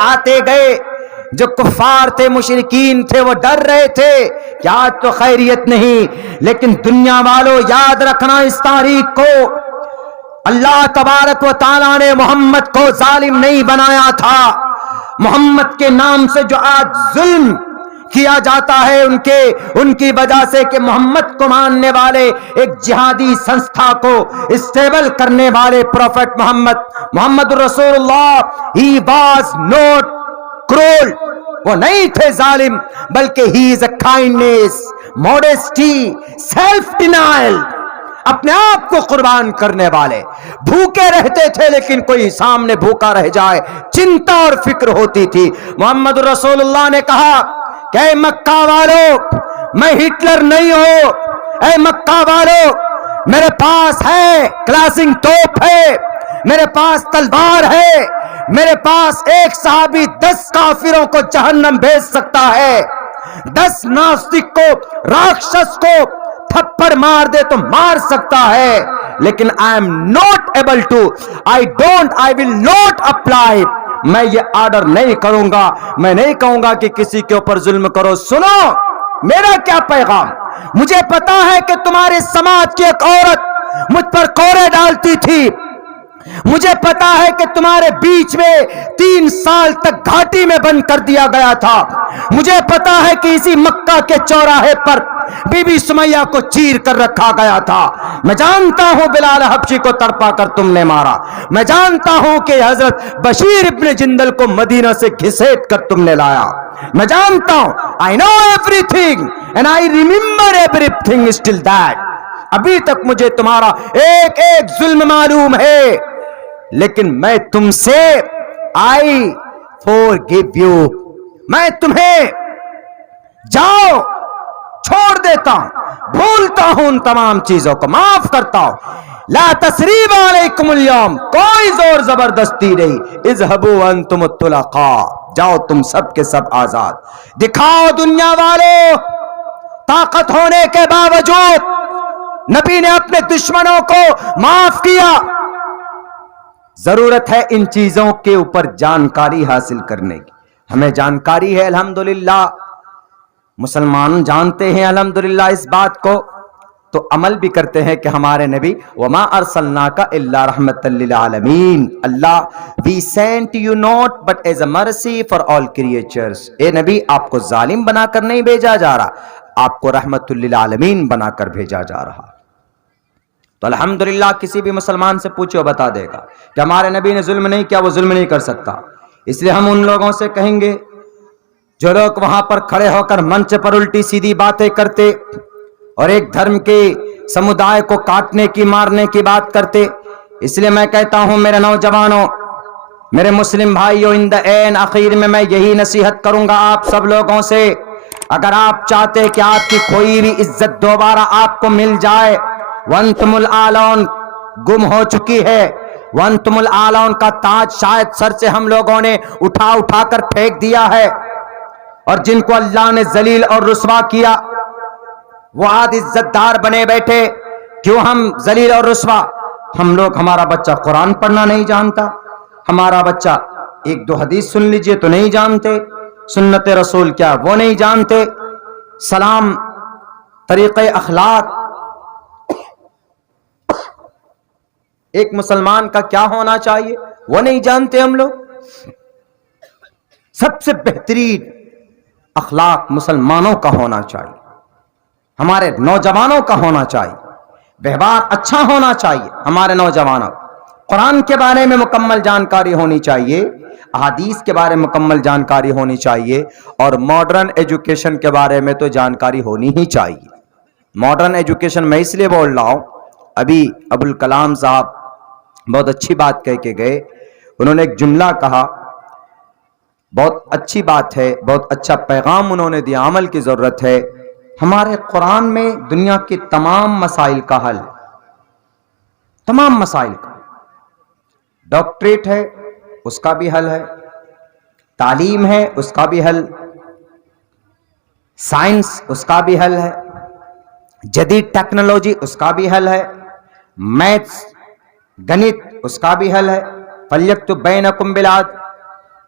آتے گئے. جو کفار تھے مشرکین تھے وہ ڈر رہے تھے کہ آج تو خیریت نہیں. لیکن دنیا والوں یاد رکھنا اس تاریخ کو, اللہ تبارک و تعالیٰ نے محمد کو ظالم نہیں بنایا تھا. محمد کے نام سے جو آج ظلم کیا جاتا ہے ان کی وجہ سے کہ محمد کو ماننے والے ایک جہادی سنستھا کو اسٹیبل کرنے والے پروفٹ محمد رسول اللہ, ہی واز نوٹ کرول, وہ نہیں تھے ظالم, بلکہ ہی از اے کائنڈنس, موڈیسٹی, سیلف ڈینائل, اپنے آپ کو قربان کرنے والے. بھوکے رہتے تھے لیکن کوئی سامنے بھوکا رہ جائے چنتا اور فکر ہوتی تھی. محمد رسول اللہ نے کہا کہ اے مکہ والو, میں ہٹلر نہیں ہوں. اے مکہ والو, میرے پاس ہے کلاسنگ توپ ہے, میرے پاس تلوار ہے, میرے پاس ایک صحابی 10 کافروں کو جہنم بھیج سکتا ہے, 10 ناستک کو, راکشس کو تھپڑ مار دے تو مار سکتا ہے. لیکن I am not able to, I will not apply. میں یہ آرڈر نہیں کروں گا, میں نہیں کہوں گا کہ کسی کے اوپر ظلم کرو. سنو میرا کیا پیغام. مجھے پتا ہے کہ تمہارے سماج کی ایک عورت مجھ پر کوڑے ڈالتی تھی, مجھے پتا ہے کہ تمہارے بیچ میں 3 سال تک گھاٹی میں بند کر دیا گیا تھا, مجھے پتا ہے کہ اسی مکہ کے چوراہے پر بی بی سمیہ کو چیر کر رکھا گیا تھا. میں جانتا ہوں بلال حبشی کو تڑپا کر تم نے مارا, میں جانتا ہوں کہ حضرت بشیر ابن جندل کو مدینہ سے گھسیٹ کر تم نے لایا, میں جانتا ہوں. I know everything and I remember everything still that. ابھی تک مجھے تمہارا ایک ایک ظلم معلوم ہے, لیکن میں تم سے I forgive you, میں تمہیں جاؤ چھوڑ دیتا ہوں, بھولتا ہوں ان تمام چیزوں کو, معاف کرتا ہوں. لا تثریب علیکم اليوم, کوئی زور زبردستی نہیں. اذهبوا وانتم الطلقاء, جاؤ تم سب کے سب آزاد. دکھاؤ دنیا والوں, طاقت ہونے کے باوجود نبی نے اپنے دشمنوں کو معاف کیا. ضرورت ہے ان چیزوں کے اوپر جانکاری حاصل کرنے کی. ہمیں جانکاری ہے الحمدللہ, مسلمان جانتے ہیں الحمدللہ اس بات کو, تو عمل بھی کرتے ہیں کہ ہمارے نبی وما ارسلناک الا رحمۃ للعالمین, اللہ we sent you not but as a mercy for all creatures. اے نبی آپ کو ظالم بنا کر نہیں بھیجا جا رہا, آپ کو رحمت للعالمین بنا کر بھیجا جا رہا. تو الحمدللہ کسی بھی مسلمان سے پوچھو وہ بتا دے گا کہ ہمارے نبی نے ظلم نہیں کیا, وہ ظلم نہیں کر سکتا. اس لیے ہم ان لوگوں سے کہیں گے جو لوگ وہاں پر کھڑے ہو کر منچ پر الٹی سیدھی باتیں کرتے اور ایک دھرم کے سمودائے کو کاٹنے کی مارنے کی بات کرتے. اس لیے میں کہتا ہوں میرے نوجوانوں, میرے مسلم بھائیوں, ان دا این اخیر میں یہی نصیحت کروں گا آپ سب لوگوں سے. اگر آپ چاہتے کہ آپ کی کوئی بھی عزت دوبارہ آپ کو مل جائے, وانتم العالون گم ہو چکی ہے, وانتم العالون کا تاج شاید سر سے ہم لوگوں نے اٹھا کر پھینک دیا ہے, اور جن کو اللہ نے ذلیل اور رسوا کیا وہ آج عزت دار بنے بیٹھے. کیوں ہم ذلیل اور رسوا؟ ہم لوگ, ہمارا بچہ قرآن پڑھنا نہیں جانتا, ہمارا بچہ 1-2 حدیث سن لیجئے تو نہیں جانتے, سنت رسول کیا وہ نہیں جانتے, سلام طریقہ اخلاق ایک مسلمان کا کیا ہونا چاہیے وہ نہیں جانتے ہم لوگ. سب سے بہترین اخلاق مسلمانوں کا ہونا چاہیے, ہمارے نوجوانوں کا ہونا چاہیے, ویوہار اچھا ہونا چاہیے ہمارے نوجوانوں. قرآن کے بارے میں مکمل جانکاری ہونی چاہیے, احادیث کے بارے میں مکمل جانکاری ہونی چاہیے, اور ماڈرن ایجوکیشن کے بارے میں تو جانکاری ہونی ہی چاہیے. ماڈرن ایجوکیشن میں اس لیے بول رہا ہوں, ابھی ابوالکلام صاحب بہت اچھی بات کہہ کے گئے, انہوں نے ایک جملہ کہا, بہت اچھی بات ہے, بہت اچھا پیغام انہوں نے دیا, عمل کی ضرورت ہے. ہمارے قرآن میں دنیا کے تمام مسائل کا حل, تمام مسائل کا. ڈاکٹریٹ ہے اس کا بھی حل ہے, تعلیم ہے اس کا بھی حل, سائنس اس کا بھی حل ہے, جدید ٹیکنالوجی اس کا بھی حل ہے, میتھس گنت اس کا بھی حل ہے. فَلْيَكْتُبْ بَيْنَكُمْ بِالْعَدْلِ,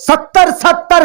70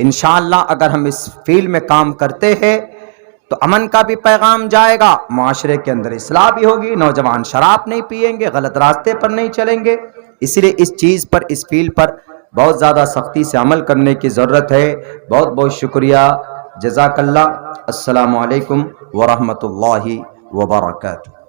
انشاءاللہ اگر ہم اس فیلڈ میں کام کرتے ہیں تو امن کا بھی پیغام جائے گا، معاشرے کے اندر اصلاح بھی ہوگی، نوجوان شراب نہیں پیئیں گے، غلط راستے پر نہیں چلیں گے۔ اس لیے اس چیز پر، اس فیلڈ پر بہت زیادہ سختی سے عمل کرنے کی ضرورت ہے۔ بہت بہت شکریہ، جزاک اللہ۔ السلام علیکم ورحمۃ اللہ وبرکاتہ۔